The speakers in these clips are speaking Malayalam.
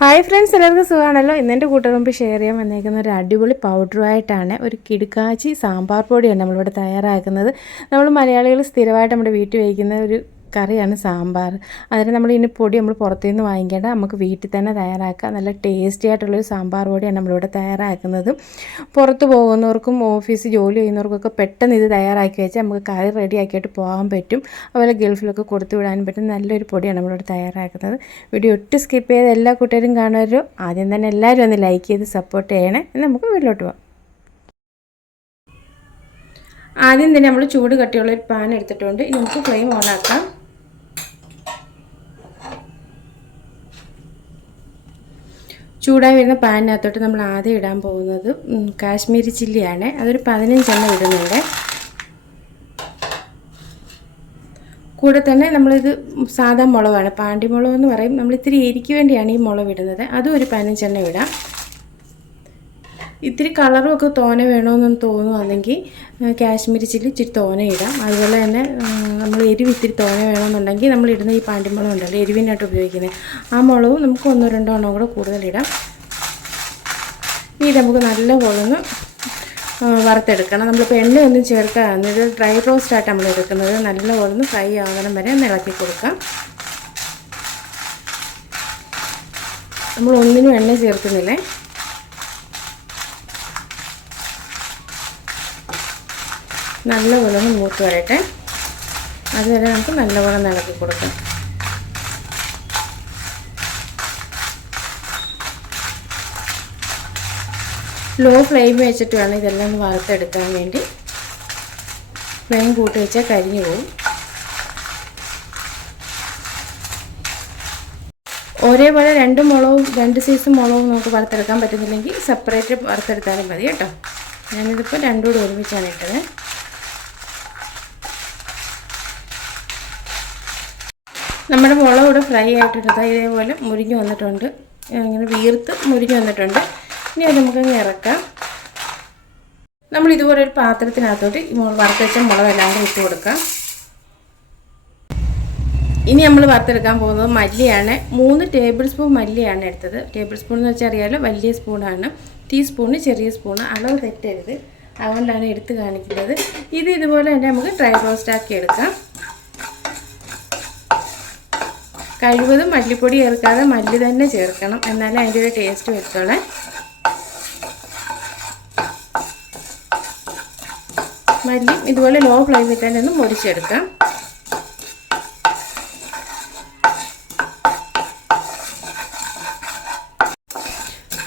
ഹായ് ഫ്രണ്ട്സ്, എല്ലാവർക്കും സുഖമാണല്ലോ. ഇന്നെൻ്റെ കൂട്ടുകാർക്ക് ഷെയർ ചെയ്യാൻ വന്നേക്കുന്ന ഒരു അടിപൊളി പൗഡറുമായിട്ടാണ്. ഒരു കിടുക്കാച്ചി സാമ്പാർ പൊടിയാണ് നമ്മളിവിടെ തയ്യാറാക്കുന്നത്. നമ്മൾ മലയാളികൾ സ്ഥിരമായിട്ട് നമ്മുടെ വീട്ടിൽ വയ്ക്കുന്ന ഒരു കറിയാണ് സാമ്പാർ. അതിന് നമ്മൾ ഇതിന് പൊടി നമ്മൾ പുറത്തുനിന്ന് വാങ്ങിക്കേണ്ട, നമുക്ക് വീട്ടിൽ തന്നെ തയ്യാറാക്കാം. നല്ല ടേസ്റ്റി ആയിട്ടുള്ളൊരു സാമ്പാർ പൊടിയാണ് നമ്മളിവിടെ തയ്യാറാക്കുന്നത്. പുറത്ത് പോകുന്നവർക്കും ഓഫീസിൽ ജോലി ചെയ്യുന്നവർക്കൊക്കെ പെട്ടെന്ന് ഇത് തയ്യാറാക്കി വെച്ചാൽ നമുക്ക് കറി റെഡിയാക്കിയിട്ട് പോകാൻ പറ്റും. അതുപോലെ ഗൾഫിലൊക്കെ കൊടുത്തു വിടാനും പറ്റും. നല്ലൊരു പൊടിയാണ് നമ്മളിവിടെ തയ്യാറാക്കുന്നത്. വീഡിയോ ഒട്ടും സ്കിപ്പ് ചെയ്ത് എല്ലാ കൂട്ടുകാരും കാണുമല്ലോ. ആദ്യം തന്നെ എല്ലാവരും ഒന്ന് ലൈക്ക് ചെയ്ത് സപ്പോർട്ട് ചെയ്യണേ. നമുക്ക് വീട്ടിലോട്ട് പോകാം. ആദ്യം തന്നെ നമ്മൾ ചൂട് കട്ടിയുള്ള ഒരു പാൻ എടുത്തിട്ടുണ്ട്. ഇനി നമുക്ക് ഫ്ലെയിം ഓണാക്കാം. ചൂടായി വരുന്ന പാനിനകത്തോട്ട് നമ്മൾ ആദ്യം ഇടാൻ പോകുന്നത് കാശ്മീരി ചില്ലിയാണ്. അതൊരു 15 ഇടുന്നുണ്ട്. കൂടെ തന്നെ നമ്മളിത് സാധാ മുളകാണ്, പാണ്ടിമുളക് എന്ന് പറയും. നമ്മൾ ഇത്തിരി എരിക്ക് വേണ്ടിയാണ് ഈ മുളക് ഇടുന്നത്. അതും ഒരു 15 ഇടാം. ഇത്തിരി കളറും ഒക്കെ തോനെ വേണമെന്ന് തോന്നുവാണെങ്കിൽ കാശ്മീരി ചില്ലി ഇച്ചിരി തോനെ ഇടാം. അതുപോലെ തന്നെ നമ്മൾ എരിവ് ഇത്തിരി തോനെ വേണമെന്നുണ്ടെങ്കിൽ നമ്മൾ ഇടുന്ന ഈ പാണ്ടിമുളക് ഉണ്ടല്ലോ, എരിവിനായിട്ട് ഉപയോഗിക്കുന്നത്, ആ മുളകും നമുക്ക് 1-2 എണ്ണം കൂടെ കൂടുതലിടാം. ഇത് നമുക്ക് നല്ലപോലെ ഒന്ന് വറുത്തെടുക്കണം. നമ്മളിപ്പോൾ എണ്ണയൊന്നും ചേർക്കാതെ ഇത് ഡ്രൈ റോസ്റ്റായിട്ട് നമ്മൾ എടുക്കുന്നത്. നല്ലപോലെ ഒന്ന് ഫ്രൈ ആവണം വരെ ഒന്ന് ഇളക്കി കൊടുക്കാം. നമ്മൾ ഒന്നിനും എണ്ണ ചേർക്കുന്നില്ലേ. നല്ലപോലെ ഒന്ന് മൂത്ത് വരട്ടെ. അതുവരെ നമുക്ക് നല്ലപോലെ ഇളക്കി കൊടുക്കാം. ലോ ഫ്ലെയിം വെച്ചിട്ട് വേണം ഇതെല്ലാം ഒന്ന് വറുത്തെടുക്കാൻ വേണ്ടി. ഫ്ലെയിം കൂട്ടി വെച്ചാൽ കരിഞ്ഞു പോകും. ഒരേപോലെ 2 മുളകും 2 സൈസ് മുളകും നമുക്ക് വറുത്തെടുക്കാൻ പറ്റുന്നില്ലെങ്കിൽ സെപ്പറേറ്റ് വറുത്തെടുത്താലും മതി കേട്ടോ. ഞാനിതിപ്പോൾ രണ്ടും കൂടി ഒരുമിച്ചാണ് ഇട്ടത്. നമ്മുടെ മുളക് ഇവിടെ ഫ്രൈ ആയിട്ടിരുന്നത് ഇതേപോലെ മുരിഞ്ഞു വന്നിട്ടുണ്ട്. ഇങ്ങനെ വീർത്ത് മുരിഞ്ഞു വന്നിട്ടുണ്ട്. ഇനി അത് നമുക്കങ്ങ് ഇറക്കാം. നമ്മൾ ഇതുപോലെ ഒരു പാത്രത്തിനകത്തോട്ട് വറുത്ത് വെച്ച മുളകെല്ലാം കൂടി ഇട്ട് കൊടുക്കാം. ഇനി നമ്മൾ വറുത്തെടുക്കാൻ പോകുന്നത് മല്ലിയാണ്. 3 ടേബിൾ സ്പൂൺ മല്ലിയാണ് എടുത്തത്. ടേബിൾ സ്പൂൺ എന്ന് വെച്ചാൽ അറിയാലോ, വലിയ സ്പൂണാണ്. ടീസ്പൂണ് ചെറിയ സ്പൂണ്, അളവ് തെറ്റരുത്. അതുകൊണ്ടാണ് എടുത്ത് കാണിക്കുന്നത്. ഇതുപോലെ തന്നെ നമുക്ക് ഡ്രൈ റോസ്റ്റ് ആക്കി എടുക്കാം. കഴിവതും മല്ലിപ്പൊടി ചേർക്കാതെ മല്ലി തന്നെ ചേർക്കണം, എന്നാലേ അതിൻ്റെ ഒരു ടേസ്റ്റ് വരുത്തുള്ളൂ. മല്ലി ഇതുപോലെ ലോ ഫ്ലെയിമിൽ തന്നെ ഒന്ന് മുരിച്ചെടുക്കാം.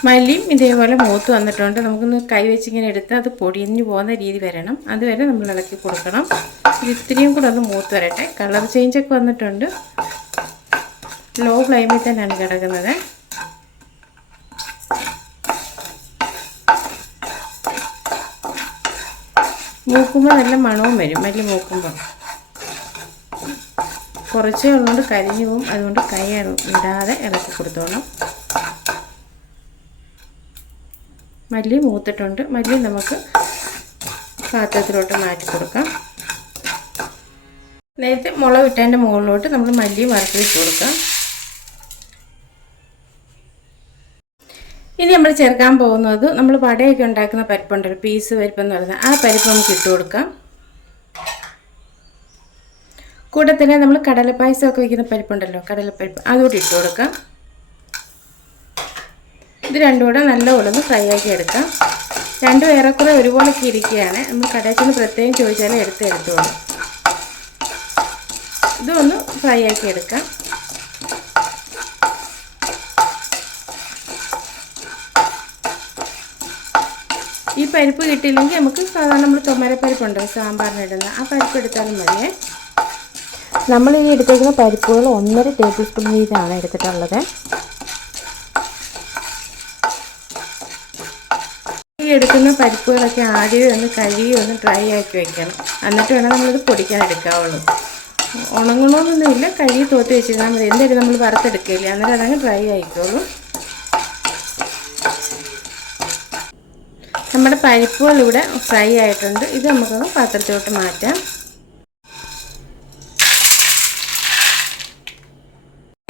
മല്ലിയും ഇതേപോലെ മൂത്ത് വന്നിട്ടുണ്ട്. നമുക്കൊന്ന് കൈ വെച്ചിങ്ങനെ എടുത്ത് അത് പൊടിഞ്ഞു പോകുന്ന രീതി വരണം. അതുവരെ നമ്മൾ ഇളക്കി കൊടുക്കണം. ഇത്തിരിയും കൂടെ ഒന്ന് മൂത്ത് വരട്ടെ. കളർ ചേഞ്ചൊക്കെ വന്നിട്ടുണ്ട്. ലോ ഫ്ലെയിമിൽ തന്നെയാണ് കിടക്കുന്നത്. മൂക്കുമ്പോൾ നല്ല മണവും വരും. മല്ലി മൂക്കുമ്പോൾ കുറച്ചേ ഉള്ളതുകൊണ്ട് കരിഞ്ഞു പോകും. അതുകൊണ്ട് കൈ ഇടാതെ ഇളക്കി കൊടുത്തോണം. മല്ലി മൂത്തിട്ടുണ്ട്. മല്ലി നമുക്ക് പാത്രത്തിലോട്ട് മാറ്റി കൊടുക്കാം. നേരത്തെ മുളക് ഇട്ടതിൻ്റെ മുകളിലോട്ട് നമ്മൾ മല്ലി വറുത്തിട്ട് കൊടുക്കാം. ഇനി നമ്മൾ ചേർക്കാൻ പോകുന്നത് നമ്മൾ വടയൊക്കെ ഉണ്ടാക്കുന്ന പരിപ്പുണ്ടല്ലോ, പീസ് പരിപ്പെന്ന് പറയുന്നത്, ആ പരിപ്പ് നമുക്ക് ഇട്ട് കൊടുക്കാം. കൂടെ തന്നെ നമ്മൾ കടലപ്പായസമൊക്കെ വയ്ക്കുന്ന പരിപ്പുണ്ടല്ലോ, കടലപ്പരിപ്പ്, അതുകൂടി ഇട്ട് കൊടുക്കാം. ഇത് രണ്ടും കൂടെ നല്ലപോലെ ഒന്ന് ഫ്രൈ ആക്കി എടുക്കാം. രണ്ടും ഏറെക്കുറെ ഒരുപോലെ ഇരിക്കുകയാണ്. നമ്മൾ കടയിൽ നിന്ന് പ്രത്യേകം ചോദിച്ചാലേ എടുത്തോളൂ. ഇതൊന്ന് ഫ്രൈ ആക്കി എടുക്കാം. ഈ പരിപ്പ് കിട്ടിയില്ലെങ്കിൽ നമുക്ക് സാധാരണ നമ്മൾ തുമരപ്പരിപ്പുണ്ടോ സാമ്പാറിനിടുന്ന, ആ പരിപ്പ് എടുത്താലും മതിയേ. നമ്മൾ ഈ എടുത്തേക്കുന്ന പരിപ്പുകൾ 1.5 ടേബിൾ സ്പൂൺ വീതമാണ് എടുത്തിട്ടുള്ളത്. ഈ എടുക്കുന്ന പരിപ്പുകളൊക്കെ ആദ്യം ഒന്ന് കഴുകി ഒന്ന് ഡ്രൈ ആക്കി വെക്കണം. എന്നിട്ട് വേണം നമ്മളിത് പൊടിക്കാൻ എടുക്കാവുള്ളൂ. ഉണങ്ങണമെന്നൊന്നുമില്ല, കഴുകി തോത്തി വെച്ചിരുന്നാൽ മതി. എന്തായാലും നമ്മൾ വറുത്തെടുക്കില്ല, അന്നേരം അതങ്ങ് ഡ്രൈ ആയിക്കോളൂ. നമ്മുടെ പരിപ്പുകൾ ഇവിടെ ഫ്രൈ ആയിട്ടുണ്ട്. ഇത് നമുക്കൊന്ന് പാത്രത്തിലോട്ട് മാറ്റാം.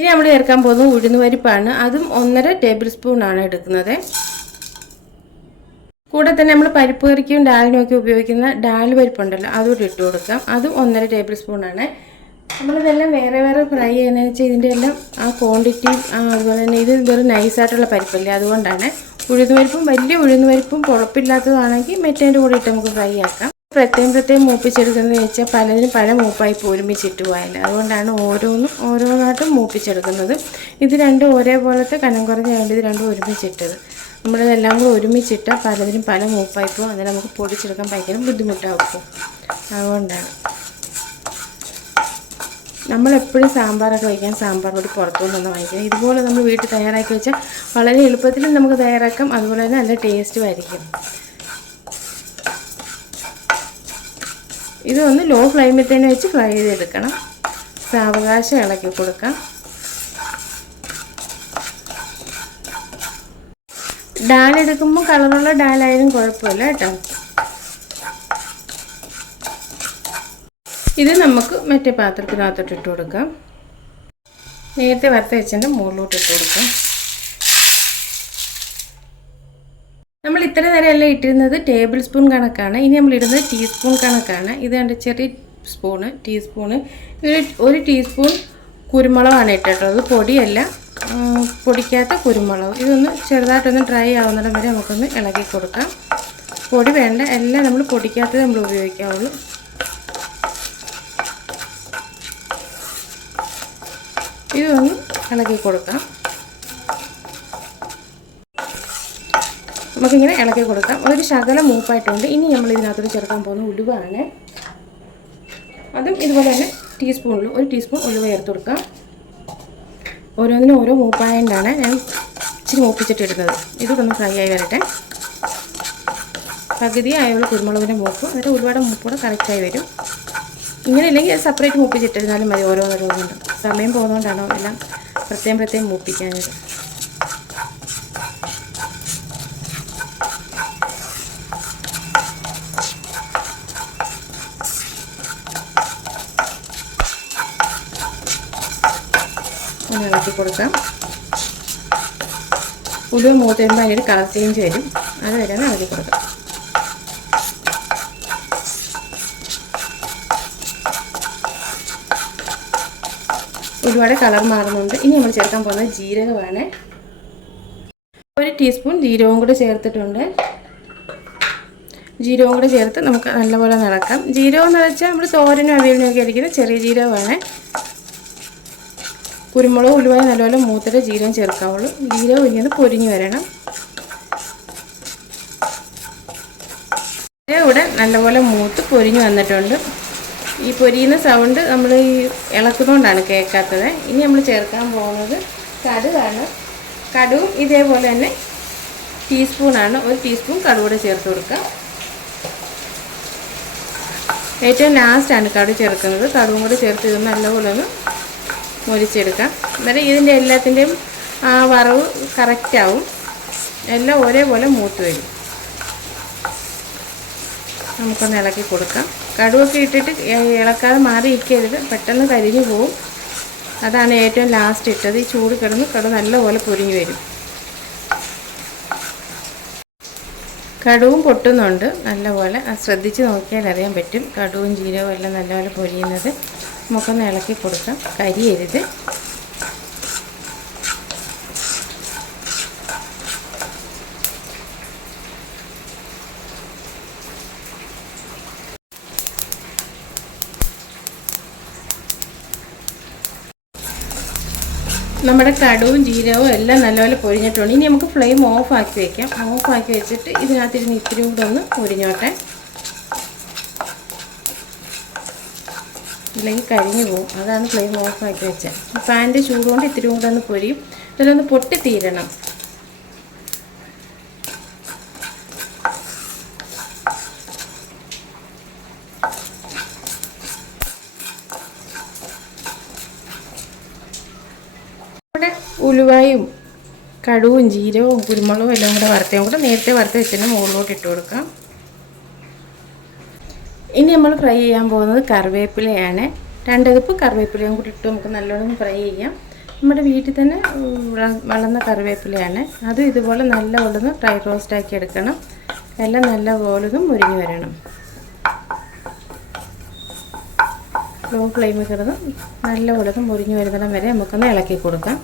ഇനി നമ്മൾ ചേർക്കാൻ പോകുന്നത് ഉഴുന്നുപരിപ്പാണ്. അതും 1.5 ടേബിൾ സ്പൂണാണ് എടുക്കുന്നത്. കൂടെ തന്നെ നമ്മൾ പരിപ്പ് കറിക്കും ഡാലിനും ഒക്കെ ഉപയോഗിക്കുന്ന ഡാൽ പരിപ്പുണ്ടല്ലോ, അതുകൂടി ഇട്ട് കൊടുക്കാം. അതും 1.5 ടേബിൾ സ്പൂണാണ്. നമ്മളിതെല്ലാം വേറെ വേറെ ഫ്രൈ ചെയ്യുന്നതെന്ന് വെച്ചാൽ ഇതിൻ്റെ എല്ലാം ആ ക്വാണ്ടിറ്റി, അതുപോലെ തന്നെ ഇത് വെറും നൈസായിട്ടുള്ള പരിപ്പല്ലേ, അതുകൊണ്ടാണ്. ഉഴുന്നുപരിപ്പും വലിയ ഉഴുന്നുപരിപ്പും കുഴപ്പമില്ലാത്തതാണെങ്കിൽ മെറ്റേൻ്റെ കൂടെ ഇട്ട് നമുക്ക് ഫ്രൈ ആക്കാം. പ്രത്യേകം മൂപ്പിച്ചെടുക്കുന്നതെന്ന് വെച്ചാൽ പലതിനും പല മൂപ്പായി ഒരുമിച്ചിട്ട് പോയാൽ, അതുകൊണ്ടാണ് ഓരോന്നായിട്ടും മൂപ്പിച്ചെടുക്കുന്നത്. ഇത് രണ്ടും ഒരേപോലത്തെ കനം കുറഞ്ഞ വേണ്ടി ഇത് രണ്ടും ഒരുമിച്ചിട്ടത്. നമ്മളിതെല്ലാം കൂടെ ഒരുമിച്ചിട്ടാൽ പലതിനും പല മൂപ്പായി പോകും. അതിന് നമുക്ക് പൊടിച്ചെടുക്കാൻ ഭയങ്കര ബുദ്ധിമുട്ടാകും. അതുകൊണ്ടാണ് നമ്മളെപ്പോഴും സാമ്പാറൊക്കെ വയ്ക്കാൻ സാമ്പാർ പൊടി പുറത്തുനിന്ന് വാങ്ങിക്കുന്നത്. ഇതുപോലെ നമ്മൾ വീട്ടിൽ തയ്യാറാക്കി വെച്ചാൽ വളരെ എളുപ്പത്തിൽ നമുക്ക് തയ്യാറാക്കാം. അതുപോലെ തന്നെ നല്ല ടേസ്റ്റുമായിരിക്കും. ഇതൊന്ന് ലോ ഫ്ലെയിമിൽ തന്നെ വെച്ച് ഫ്രൈ ചെയ്തെടുക്കണം. സാവകാശം ഇളക്കി കൊടുക്കാം. ഡാലെടുക്കുമ്പോൾ കളറുള്ള ഡാലായാലും കുഴപ്പമില്ല കേട്ടോ. ഇത് നമുക്ക് മറ്റേ പാത്രത്തിനകത്തോട്ട് ഇട്ട് കൊടുക്കാം. നേരത്തെ വറുത്ത് വെച്ചതിൻ്റെ മുകളിലോട്ട് ഇട്ട് കൊടുക്കാം. നമ്മൾ ഇത്ര നേരമല്ല ഇട്ടിരുന്നത് ടേബിൾ സ്പൂൺ കണക്കാണ്. ഇനി നമ്മൾ ഇടുന്നത് ടീസ്പൂൺ കണക്കാണ്. ഇത് കണ്ട് ചെറിയ ടീസ്പൂണ്. ഒരു ടീസ്പൂൺ കുരുമുളകാണ് ഇട്ടിട്ടുള്ളത്. പൊടിയല്ല, പൊടിക്കാത്ത കുരുമുളക്. ഇതൊന്ന് ചെറുതായിട്ടൊന്ന് ഡ്രൈ ആവുന്നിടം വരെ നമുക്കൊന്ന് ഇളക്കി കൊടുക്കാം. പൊടി വേണ്ട, എല്ലാം നമ്മൾ പൊടിക്കാത്തത് നമ്മൾ ഉപയോഗിക്കാവുള്ളൂ. ഇതൊന്ന് ഇളക്കി കൊടുക്കാം. നമുക്കിങ്ങനെ ഇളക്കി കൊടുക്കാം. ഒരു ശകലം മൂപ്പായിട്ടുണ്ട്. ഇനി നമ്മൾ ഇതിനകത്തോട്ട് ചേർക്കാൻ പോകുന്ന ഉലുവയാണ്. അതും ഇതുപോലെ തന്നെ ഒരു ടീസ്പൂൺ ഉലുവ ചേർത്ത് കൊടുക്കാം. ഓരോന്നിനും ഓരോ മൂപ്പായതുകൊണ്ടാണ് ഞാൻ ഇച്ചിരി മൂപ്പിച്ചിട്ടിടുന്നത്. ഇതൊന്ന് ഫ്രൈ ആയി വരട്ടെ. പകുതി ആയുള്ള കുരുമുളകിൻ്റെ മൂപ്പ്, എന്നിട്ട് ഒരുപാട് മൂപ്പൂടെ കറക്റ്റായി വരും. ഇങ്ങനെ ഇല്ലെങ്കിൽ സെപ്പറേറ്റ് മൂപ്പിച്ചിട്ടിരുന്നാലും മതി. ഓരോന്നോരോന്നുണ്ട്. സമയം പോകുന്നതുകൊണ്ടാണോ എല്ലാം പ്രത്യേകം മൂപ്പിക്കാനത്. ഒന്ന് ഇളക്കി കൊടുക്കാം. ഉലുവ മൂത്ത് വരുമ്പോൾ അതിനൊരു കളർ ചേഞ്ച് വരും. അത് വരെ ഒന്ന് ഇളക്കി കൊടുക്കാം. ഒരുപാട് കളർ മാറുന്നുണ്ട്. ഇനി നമ്മൾ ചേർക്കാൻ പോകുന്നത് ജീരകമാണ്. ഒരു ടീസ്പൂൺ ജീരകവും കൂടെ ചേർത്തിട്ടുണ്ട്. ജീരകവും കൂടെ ചേർത്ത് നമുക്ക് നല്ലപോലെ ഇളക്കാം. ജീരകം എന്ന് വെച്ചാൽ നമ്മൾ തോരനും അവിയലിനും ഒക്കെ അരിക്കുന്ന ചെറിയ ജീരകമാണ്. കുരുമുളക് ഉലുവ നല്ലപോലെ മൂത്തിട്ട് ജീരകം ചേർക്കാവുള്ളൂ. ജീരകം ഇങ്ങനെ പൊരിഞ്ഞ് വരണം. ഇവിടെ നല്ലപോലെ മൂത്ത് പൊരിഞ്ഞ് വന്നിട്ടുണ്ട്. ഈ പൊരിയുന്ന സൗണ്ട് നമ്മൾ ഈ ഇളക്കുന്നതുകൊണ്ടാണ് കേൾക്കാത്തത്. ഇനി നമ്മൾ ചേർക്കാൻ പോകുന്നത് കടുകാണ്. കടുവും ഇതേപോലെ തന്നെ ടീസ്പൂണാണ്. ഒരു ടീസ്പൂൺ കടുക് കൂടെ ചേർത്ത് കൊടുക്കുക. ഏറ്റവും ലാസ്റ്റാണ് കടുക് ചേർക്കുന്നത്. കടുവും കൂടെ ചേർത്ത് ഇത് നല്ലപോലെ ഒന്ന് മൊരിച്ചെടുക്കാം. അന്നേരം ഇതിൻ്റെ എല്ലാത്തിൻ്റെയും ആ വറവ് കറക്റ്റാവും. എല്ലാം ഒരേപോലെ മൂത്ത് വരും. നമുക്കൊന്ന് ഇളക്കി കൊടുക്കാം. കടുവൊക്കെ ഇട്ടിട്ട് ഇളക്കാതെ മാറിയിരിക്കരുത്, പെട്ടെന്ന് കരിഞ്ഞു പോവും. അതാണ് ഏറ്റവും ലാസ്റ്റ് ഇട്ടത്. ഈ ചൂട് കിടന്ന് കടുവ നല്ലപോലെ പൊരിഞ്ഞു വരും. കടുവും പൊട്ടുന്നുണ്ട് നല്ലപോലെ. ശ്രദ്ധിച്ച് നോക്കിയാൽ അറിയാൻ പറ്റും കടുവും ജീരകവും എല്ലാം നല്ലപോലെ പൊരിയുന്നത്. നമുക്കൊന്ന് ഇളക്കി കൊടുക്കാം, കരിയരുത്. നമ്മുടെ കടുവും ജീരകവും എല്ലാം നല്ലപോലെ പൊരിഞ്ഞിട്ടുണ്ട്. ഇനി നമുക്ക് ഫ്ലെയിം ഓഫാക്കി വയ്ക്കാം. ഓഫാക്കി വെച്ചിട്ട് ഇതിനകത്തിരുന്ന് ഇത്തിരി കൂടെ ഒന്ന് പൊരിഞ്ഞോട്ടെ, ഇല്ലെങ്കിൽ കരിഞ്ഞു പോകും. അതാണ് ഫ്ലെയിം ഓഫാക്കി വെച്ചത്. ഫാനിൻ്റെ ചൂട് കൊണ്ട് ഇത്തിരി കൂടെ ഒന്ന് പൊരിയും. ഇതിലൊന്ന് പൊട്ടിത്തീരണം. ഉലുവായും കടുവും ജീരകവും കുരുമുളകും എല്ലാം കൂടെ വറുത്തതും കൂടെ നേരത്തെ വറുത്ത് വെച്ചതിന് മുകളിലോട്ട് ഇട്ട് കൊടുക്കാം. ഇനി നമ്മൾ ഫ്രൈ ചെയ്യാൻ പോകുന്നത് കറിവേപ്പിലയാണ്. 2 കപ്പ് കറിവേപ്പിലയും കൂടി ഇട്ട് നമുക്ക് നല്ലോണം ഫ്രൈ ചെയ്യാം. നമ്മുടെ വീട്ടിൽ തന്നെ വളർന്ന കറിവേപ്പിലയാണ്. അത് ഇതുപോലെ നല്ലപോലെ ഡ്രൈ റോസ്റ്റാക്കി എടുക്കണം. എല്ലാം നല്ലപോലെ മുരിഞ്ഞ് വരണം. ലോ ഫ്ലെയിമിൽ കിടന്ന് നല്ലപോലെ മുരിഞ്ഞ് വരുന്നിടം വരെ നമുക്കൊന്ന് ഇളക്കി കൊടുക്കാം.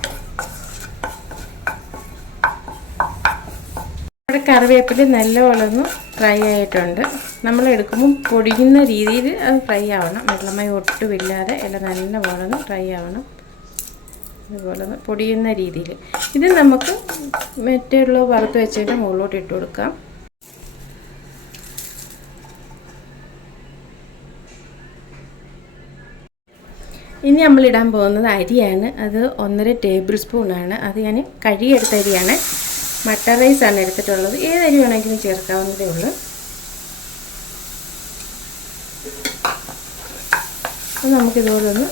നമ്മുടെ കറിവേപ്പില നല്ലപോലെ ഫ്രൈ ആയിട്ടുണ്ട്. നമ്മൾ എടുക്കുമ്പോൾ പൊടിയുന്ന രീതിയിൽ അത് ഫ്രൈ ആവണം. വെള്ളമയം ഒട്ടുമില്ലാതെ എല്ലാം നല്ലപോലെ ഫ്രൈ ആവണം. അതുപോലെ പൊടിയുന്ന രീതിയിൽ. ഇത് നമുക്ക് മറ്റുള്ള വറുത്ത് വെച്ചിട്ട് മുകളിലോട്ട് ഇട്ട് കൊടുക്കാം. ഇനി നമ്മൾ ഇടാൻ പോകുന്നത് അരിയാണ്. അത് 1.5 ടേബിൾ സ്പൂണാണ്. അത് ഞാൻ കഴുകിയെടുത്ത അരിയാണ്. മട്ടർ റൈസാണ് എടുത്തിട്ടുള്ളത്. ഏത് അരി വേണമെങ്കിലും ചേർക്കാവുന്നതേ ഉള്ളൂ. അത് നമുക്കിതുപോലെ ഒന്ന്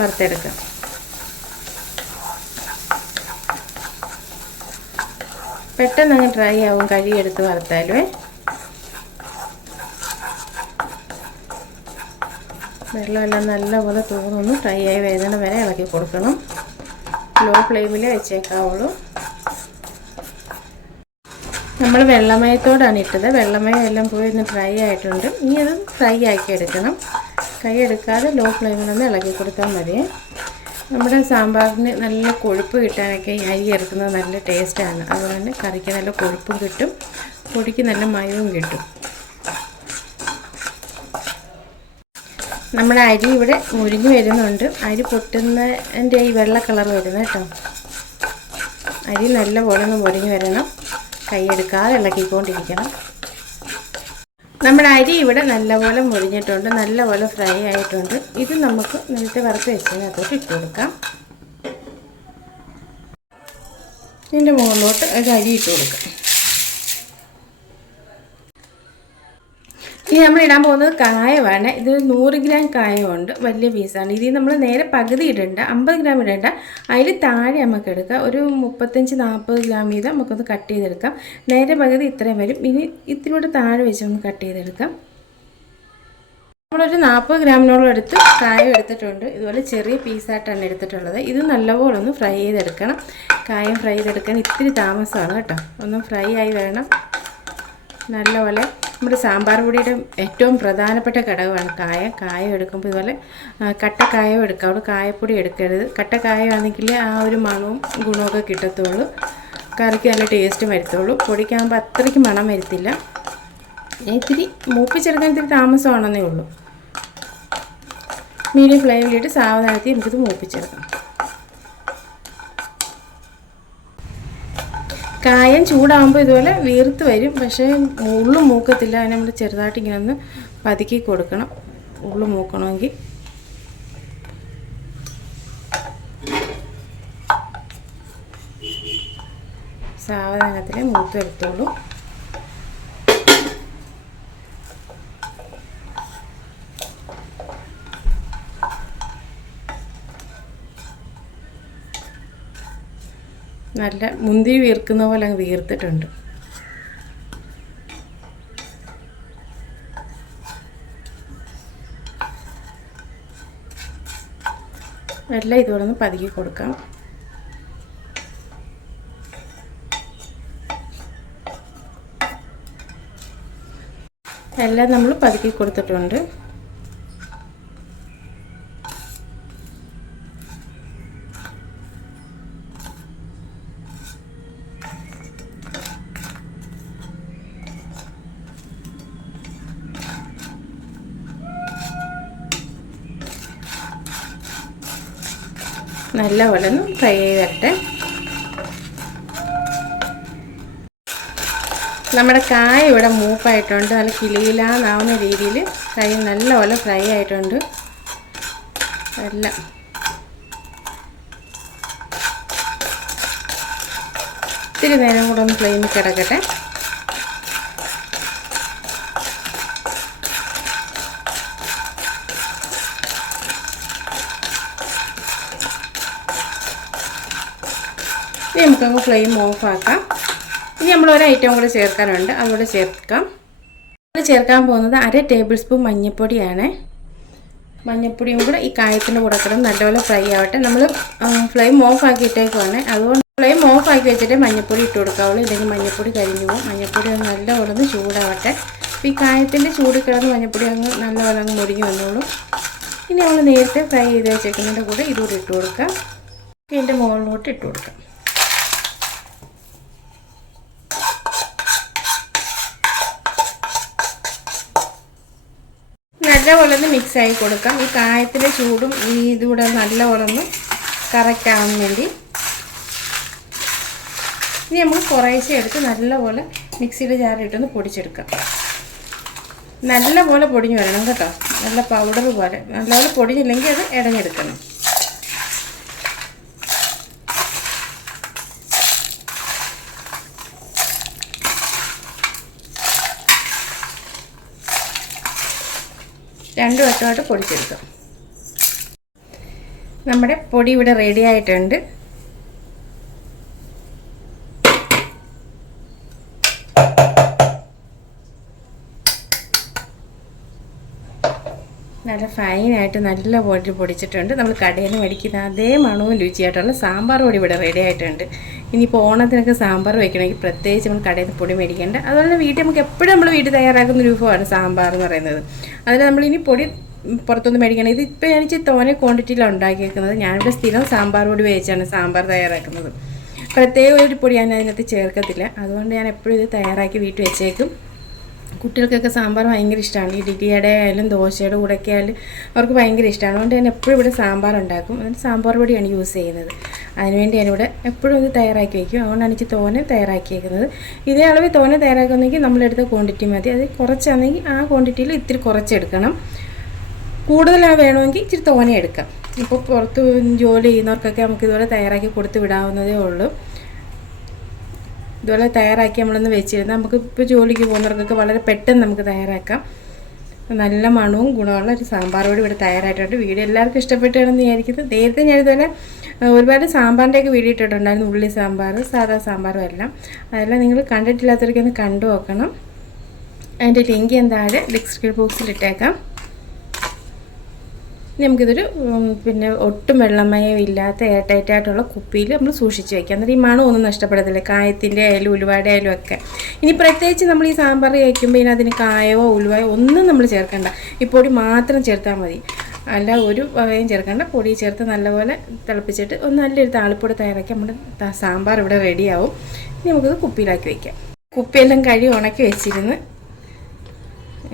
വറുത്തെടുക്കാം. പെട്ടെന്ന് അങ്ങ് ഡ്രൈ ആവും കഴുകിയെടുത്ത് വറുത്താലുവേ. വെള്ളമെല്ലാം നല്ലപോലെ തോന്നുന്നു ഫ്രൈ ആയി വരുന്ന വരെ ഇളക്കി കൊടുക്കണം. ലോ ഫ്ലെയിമിൽ വെച്ചേക്കാവുള്ളൂ. നമ്മൾ വെള്ളമയത്തോടാണ് ഇട്ടത്. വെള്ളമയം എല്ലാം പോയി ഒന്ന് ഫ്രൈ ആയിട്ടുണ്ട്. ഇനി അത് ഫ്രൈ ആക്കി എടുക്കണം. കൈ എടുക്കാതെ ലോ ഫ്ലെയിമിലൊന്ന് ഇളക്കി കൊടുത്താൽ മതി. നമ്മുടെ സാമ്പാറിന് നല്ല കൊഴുപ്പ് കിട്ടാനൊക്കെ ഈ അരി ഇറക്കുന്നത് നല്ല ടേസ്റ്റാണ്. അതുകൊണ്ട് കറിക്ക് നല്ല കൊഴുപ്പും കിട്ടും, പൊടിക്ക് നല്ല മയവും കിട്ടും. നമ്മുടെ അരി ഇവിടെ മുരിഞ്ഞ് വരുന്നുണ്ട്. അരി പൊട്ടുന്നതിൻ്റെ ഈ വെള്ള കളർ വരുന്നത് കേട്ടോ. അരി നല്ലപോലെ ഒന്ന് മുരിഞ്ഞ് വരണം. കൈയെടുക്കാതെ ഇളക്കിക്കൊണ്ടിരിക്കണം. നമ്മുടെ അരി ഇവിടെ നല്ലപോലെ മുരിഞ്ഞിട്ടുണ്ട്, നല്ലപോലെ ഫ്രൈ ആയിട്ടുണ്ട്. ഇത് നമുക്ക് നേരത്തെ വറുത്ത് വെച്ചതിനകത്തോട്ട് ഇട്ട് കൊടുക്കാം. ഇതിൻ്റെ മുകളിലോട്ട് ഒരു അരി ഇട്ട് കൊടുക്കാം. ഇനി നമ്മൾ ഇടാൻ പോകുന്നത് കായമാണ്. ഇത് 100 ഗ്രാം കായമുണ്ട്. വലിയ പീസാണ്. ഇതിൽ നമ്മൾ നേരെ പകുതി ഇടണ്ട, 50 ഗ്രാം ഇടണ്ട. അതിൽ താഴെ നമുക്ക് എടുക്കാം. ഒരു 35-40 ഗ്രാം വീതം നമുക്കൊന്ന് കട്ട് ചെയ്തെടുക്കാം. നേരെ പകുതി ഇത്രയും വരും. ഇനി ഇത്തിരിയോട് താഴെ വെച്ച് ഒന്ന് കട്ട് ചെയ്തെടുക്കാം. നമ്മളൊരു 40 ഗ്രാമിനോളം എടുത്ത് കായം എടുത്തിട്ടുണ്ട്. ഇതുപോലെ ചെറിയ പീസായിട്ടാണ് എടുത്തിട്ടുള്ളത്. ഇത് നല്ലപോലെ ഒന്ന് ഫ്രൈ ചെയ്തെടുക്കണം. കായം ഫ്രൈ ചെയ്തെടുക്കാൻ ഇത്തിരി താമസമാണ് കേട്ടോ. ഒന്ന് ഫ്രൈ ആയി വരണം നല്ലപോലെ. നമ്മുടെ സാമ്പാർ പൊടിയുടെ ഏറ്റവും പ്രധാനപ്പെട്ട ഘടകമാണ് കായം. കായം എടുക്കുമ്പോൾ ഇതുപോലെ കട്ടക്കായം എടുക്കാം. അവിടെ കായപ്പൊടി എടുക്കരുത്. കട്ടക്കായമാണെങ്കിൽ ആ ഒരു മണവും ഗുണമൊക്കെ കിട്ടത്തുള്ളൂ. കറിക്ക് നല്ല ടേസ്റ്റ് വരത്തുള്ളൂ. പൊടിക്കാകുമ്പോൾ അത്രയ്ക്ക് മണം വരത്തില്ല. ഇത്തിരി മൂപ്പിച്ചെടുക്കാൻ ഇത്തിരി താമസമാണെന്നേ ഉള്ളൂ. മീഡിയം ഫ്ലെയിമിലിട്ട് സാവധാനത്തിൽ നമുക്കിത് മൂപ്പിച്ചെടുക്കാം. കായം ചൂടാകുമ്പോൾ ഇതുപോലെ വീർത്ത് വരും. പക്ഷേ ഉള്ളു മൂക്കത്തില്ല. അതിന് നമ്മൾ ചെറുതായിട്ട് ഇങ്ങനെ ഒന്ന് പതുക്കി കൊടുക്കണം. ഉള്ളു മൂക്കണമെങ്കിൽ സാവധാനത്തിൽ മൂത്ത് വരത്തുള്ളൂ. നല്ല മുന്തിരി വീർക്കുന്ന പോലെ അങ്ങ് വീർത്തിട്ടുണ്ട്. എല്ലാം ഇതുപോലെ ഒന്ന് പതുക്കി കൊടുക്കാം. എല്ലാം നമ്മൾ പതുക്കി കൊടുത്തിട്ടുണ്ട്. നല്ലപോലെ ഒന്ന് ഫ്രൈ ചെയ്ത് വരട്ടെ. നമ്മുടെ കായ ഇവിടെ മൂപ്പായിട്ടുണ്ട്. നല്ല കിളിയിലാന്നാവുന്ന രീതിയിൽ കായ നല്ലപോലെ ഫ്രൈ ആയിട്ടുണ്ട്. എല്ലാം ഇത്തിരി നേരം കൂടെ ഒന്ന് ഫ്ലെയിമിൽ കിടക്കട്ടെ. ഇനി നമുക്കങ്ങ് ഫ്ലെയിം ഓഫാക്കാം. ഇനി നമ്മൾ ഒരു ഐറ്റം കൂടെ ചേർക്കാനുണ്ട്. അതുകൂടെ ചേർക്കാം. നമ്മൾ ചേർക്കാൻ പോകുന്നത് 1/2 ടേബിൾ സ്പൂൺ മഞ്ഞൾപ്പൊടിയാണ്. മഞ്ഞൾപ്പൊടിയും കൂടെ ഈ കായത്തിൻ്റെ കൂടെ കിടന്ന് നല്ലപോലെ ഫ്രൈ ആവട്ടെ. നമ്മൾ ഫ്ലെയിം ഓഫ് ആക്കിയിട്ടേക്കുവാണ്, അതുകൊണ്ട് ഫ്ലെയിം ഓഫ് ആക്കി വെച്ചിട്ട് മഞ്ഞൾപ്പൊടി ഇട്ട് കൊടുക്കാവുള്ളൂ, ഇല്ലെങ്കിൽ മഞ്ഞൾപ്പൊടി കരിഞ്ഞു പോകും. മഞ്ഞൾപ്പൊടി ഒന്ന് നല്ലപോലെ ഒന്ന് ചൂടാവട്ടെ. അപ്പോൾ ഈ കായത്തിൻ്റെ ചൂട് കിടന്ന് മഞ്ഞൾപ്പൊടി അങ്ങ് നല്ലപോലെ അങ്ങ് മുരിഞ്ഞ് വന്നോളും. ഇനി നമ്മൾ നേരത്തെ ഫ്രൈ ചെയ്ത് വെച്ചേക്കുന്നതിൻ്റെ കൂടെ ഇതുകൂടി ഇട്ട് കൊടുക്കാം. ഇതിൻ്റെ മുകളിലോട്ട് ഇട്ട് കൊടുക്കാം. നല്ലപോലെ ഒന്ന് മിക്സായി കൊടുക്കാം. ഈ കായത്തിൻ്റെ ചൂടും ഈ ഇതുകൂടെ നല്ലപോലെ ഒന്ന് കറക്റ്റ് ആവാൻ വേണ്ടി ഇനി നമുക്ക് കുറേശ്ശെ എടുത്ത് നല്ലപോലെ മിക്സിയുടെ ജാറിലിട്ടൊന്ന് പൊടിച്ചെടുക്കാം. നല്ലപോലെ പൊടിഞ്ഞ് വരണം കേട്ടോ, നല്ല പൗഡർ പോലെ. നല്ലപോലെ പൊടിഞ്ഞില്ലെങ്കിൽ അത് ഇടഞ്ഞെടുക്കണം. രണ്ടു വട്ടമായിട്ട് പൊടിച്ചെടുക്കാം. നമ്മുടെ പൊടി ഇവിടെ റെഡി ആയിട്ടുണ്ട്. നല്ല ഫൈനായിട്ട് നല്ല പൊടിച്ചിട്ടുണ്ട്. നമ്മൾ കടയിൽ നിന്ന് മേടിക്കുന്ന അതേ മണവും രുചിയായിട്ടുള്ള സാമ്പാർ പൊടി ഇവിടെ റെഡി ആയിട്ടുണ്ട്. ഇനിയിപ്പോൾ ഓണത്തിനൊക്കെ സാമ്പാർ വയ്ക്കണമെങ്കിൽ പ്രത്യേകിച്ച് നമ്മൾ കടയിൽ നിന്ന് പൊടി മേടിക്കേണ്ട. അതുപോലെ തന്നെ വീട്ടിൽ നമുക്ക് എപ്പോഴും നമ്മൾ വീട്ടിൽ തയ്യാറാക്കുന്ന ഒരു വിഭവമാണ് സാമ്പാർ എന്ന് പറയുന്നത്. അതിന് നമ്മളിനി പൊടി പുറത്തൊന്ന് മേടിക്കണം. ഇതിപ്പോൾ ഞാൻ ഇച്ചിരി തോനെ ക്വാണ്ടിറ്റിയിലാണ് ഉണ്ടാക്കിയേക്കുന്നത്. ഞാനിവിടെ സ്ഥിരം സാമ്പാർ പൊടി വേവിച്ചാണ് സാമ്പാർ തയ്യാറാക്കുന്നത്. പ്രത്യേക ഒരു പൊടി ഞാൻ അതിനകത്ത് ചേർക്കത്തില്ല. അതുകൊണ്ട് ഞാൻ എപ്പോഴും ഇത് തയ്യാറാക്കി വീട്ടിൽ വെച്ചേക്കും. കുട്ടികൾക്കൊക്കെ സാമ്പാർ ഭയങ്കര ഇഷ്ടമാണ്. ഇഡ്ഡലിയുടെ ആയാലും ദോശയുടെ കൂടെയൊക്കെ ആയാലും അവർക്ക് ഭയങ്കര ഇഷ്ടമാണ്. അതുകൊണ്ട് ഞാൻ എപ്പോഴും ഇവിടെ സാമ്പാർ ഉണ്ടാക്കും. എന്നിട്ട് സാമ്പാർ പൊടിയാണ് യൂസ് ചെയ്യുന്നത്. അതിനുവേണ്ടി ഞാനിവിടെ എപ്പോഴും ഇത് തയ്യാറാക്കി വയ്ക്കും. അതുകൊണ്ടാണ് എനിക്ക് തോനെ തയ്യാറാക്കിയേക്കുന്നത്. ഇതേ അളവിൽ തോനെ തയ്യാറാക്കുന്നെങ്കിൽ നമ്മളെടുത്ത ക്വാണ്ടിറ്റി മതി. അത് കുറച്ചാണെങ്കിൽ ആ ക്വാണ്ടിറ്റിയിൽ ഇത്തിരി കുറച്ചെടുക്കണം. കൂടുതലാണ് വേണമെങ്കിൽ ഇച്ചിരി തോനെ എടുക്കാം. ഇപ്പോൾ പുറത്ത് ജോലി ചെയ്യുന്നവർക്കൊക്കെ നമുക്ക് ഇതുപോലെ തയ്യാറാക്കി കൊടുത്ത് വിടാവുന്നതേ ഉള്ളൂ. ഇതുപോലെ തയ്യാറാക്കി നമ്മളൊന്ന് വെച്ചിരുന്നാൽ നമുക്ക് ഇപ്പോൾ ജോലിക്ക് പോകുന്നവർക്കൊക്കെ വളരെ പെട്ടെന്ന് നമുക്ക് തയ്യാറാക്കാം. നല്ല മണവും ഗുണമുള്ള ഒരു സാമ്പാർ പൊടി ഇവിടെ തയ്യാറായിട്ടുണ്ട്. വീഡിയോ എല്ലാവർക്കും ഇഷ്ടപ്പെട്ടാണെന്ന് വിചാരിക്കുന്നത്. നേരത്തെ ഞാനിതുപോലെ ഒരുപാട് സാമ്പാറിൻ്റെയൊക്കെ വീഡിയോ ഇട്ടിട്ടുണ്ടായിരുന്നു. ഉള്ളി സാമ്പാർ, സാധാ സാമ്പാറും എല്ലാം. അതെല്ലാം നിങ്ങൾ കണ്ടിട്ടില്ലാത്തവർക്ക് ഒന്ന് കണ്ടു നോക്കണം. അതിൻ്റെ ലിങ്ക് ഞാൻ താഴെ ഡിസ്ക്രിപ്ഷൻ ബോക്സിൽ ഇട്ടേക്കാം. നമുക്കിതൊരു പിന്നെ ഒട്ടും വെള്ളമയം ഇല്ലാത്ത എയർ ടൈറ്റായിട്ടുള്ള കുപ്പിയിൽ നമ്മൾ സൂക്ഷിച്ച് വയ്ക്കാം. എന്നിട്ട് ഈ മണമൊന്നും നഷ്ടപ്പെടത്തില്ല, കായത്തിൻ്റെ ആയാലും ഉലുവയുടെ ആയാലും ഒക്കെ. ഇനി പ്രത്യേകിച്ച് നമ്മൾ ഈ സാമ്പാർ കഴിക്കുമ്പോൾ ഇതിനകത്തിന് കായമോ ഉലുവയോ ഒന്നും നമ്മൾ ചേർക്കണ്ട. ഈ പൊടി മാത്രം ചേർത്താൽ മതി. അല്ല ഒരു വകയും ചേർക്കണ്ട. പൊടി ചേർത്ത് നല്ലപോലെ തിളപ്പിച്ചിട്ട് ഒന്ന് നല്ലൊരു താളിപ്പൊടി തയ്യാറാക്കി നമ്മുടെ സാമ്പാർ ഇവിടെ റെഡിയാവും. ഇനി നമുക്കിത് കുപ്പിയിലാക്കി വയ്ക്കാം. കുപ്പിയെല്ലാം കഴുകി ഉണക്കി വെച്ചിരുന്ന്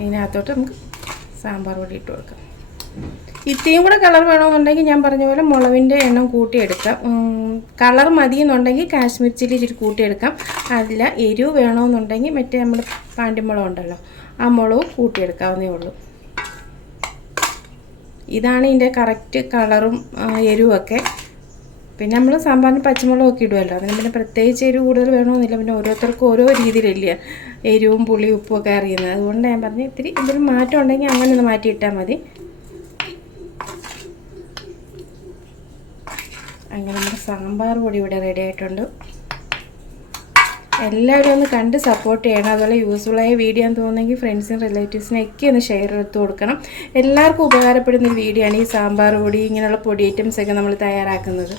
ഇതിനകത്തോട്ട് നമുക്ക് സാമ്പാർ പൊടി ഇട്ട് കൊടുക്കാം. ഇത്തിരിയും കൂടെ കളർ വേണമെന്നുണ്ടെങ്കിൽ ഞാൻ പറഞ്ഞ പോലെ മുളകിൻ്റെ എണ്ണം കൂട്ടിയെടുക്കാം. കളർ മതിയെന്നുണ്ടെങ്കിൽ കാശ്മീർ ചില്ലി ഇച്ചിരി കൂട്ടിയെടുക്കാം. അതില്ല എരിവ് വേണമെന്നുണ്ടെങ്കിൽ മറ്റേ നമ്മുടെ പാണ്ടിമുളക് ഉണ്ടല്ലോ, ആ മുളക് കൂട്ടിയെടുക്കാവുന്നേ ഉള്ളൂ. ഇതാണ് ഇതിൻ്റെ കറക്റ്റ് കളറും എരിവുമൊക്കെ. പിന്നെ നമ്മൾ സാമ്പാറിന് പച്ചമുളകൊക്കെ ഇടുമല്ലോ, അതിന് പിന്നെ പ്രത്യേകിച്ച് എരിവ് കൂടുതൽ വേണമെന്നില്ല. പിന്നെ ഓരോരുത്തർക്കും ഓരോ രീതിയിലല്ലേ എരിവും പുളിയും ഉപ്പും ഒക്കെ അറിയുന്നത്. അതുകൊണ്ട് ഞാൻ പറഞ്ഞു ഇത്തിരി എന്തെങ്കിലും മാറ്റം ഉണ്ടെങ്കിൽ അങ്ങനെ ഒന്ന് മാറ്റിയിട്ടാൽ മതി. അങ്ങനെ നമ്മുടെ സാമ്പാർ പൊടി ഇവിടെ റെഡി ആയിട്ടുണ്ട്. എല്ലാവരും ഒന്ന് കണ്ട് സപ്പോർട്ട് ചെയ്യണം. അതുപോലെ യൂസ്ഫുള്ളായ വീഡിയോ എന്ന് തോന്നുന്നെങ്കിൽ ഫ്രണ്ട്സിനും റിലേറ്റീവ്സിനൊക്കെ ഒന്ന് ഷെയർ എടുത്ത് കൊടുക്കണം. എല്ലാവർക്കും ഉപകാരപ്പെടുന്നൊരു വീഡിയോ ആണ് ഈ സാമ്പാർ പൊടി. ഇങ്ങനെയുള്ള പൊടി ഐറ്റംസൊക്കെ നമ്മൾ തയ്യാറാക്കുന്നത്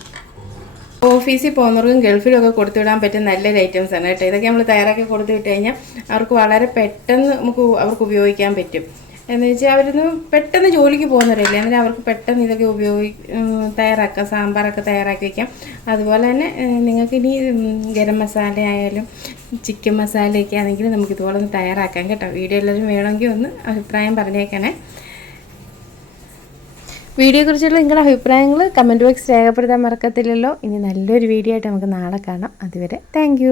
ഓഫീസിൽ പോകുന്നവർക്കും ഗൾഫിലൊക്കെ കൊടുത്തു വിടാൻ പറ്റുന്ന നല്ലൊരു ഐറ്റംസാണ് കേട്ടോ. ഇതൊക്കെ നമ്മൾ തയ്യാറാക്കി കൊടുത്തു വിട്ട് കഴിഞ്ഞാൽ അവർക്ക് വളരെ പെട്ടെന്ന് അവർക്ക് ഉപയോഗിക്കാൻ പറ്റും. എന്ന് വെച്ചാൽ അവരൊന്നും പെട്ടെന്ന് ജോലിക്ക് പോകുന്നവരല്ലേ, എന്നിട്ട് അവർക്ക് പെട്ടെന്ന് ഇതൊക്കെ തയ്യാറാക്കാം, സാമ്പാറൊക്കെ തയ്യാറാക്കി വയ്ക്കാം. അതുപോലെ തന്നെ നിങ്ങൾക്ക് ഇനി ഗരം മസാല ആയാലും ചിക്കൻ മസാലയൊക്കെ ആണെങ്കിലും നമുക്കിതുപോലെ ഒന്ന് തയ്യാറാക്കാം കേട്ടോ. വീഡിയോ എല്ലാവരും വേണമെങ്കിൽ ഒന്ന് അഭിപ്രായം പറഞ്ഞേക്കണേ. വീഡിയോയെക്കുറിച്ചുള്ള നിങ്ങളുടെ അഭിപ്രായങ്ങൾ കമൻറ്റ് ബോക്സ് രേഖപ്പെടുത്താൻ മറക്കത്തില്ലല്ലോ. ഇനി നല്ലൊരു വീഡിയോ ആയിട്ട് നമുക്ക് നാളെ കാണാം. അതുവരെ താങ്ക്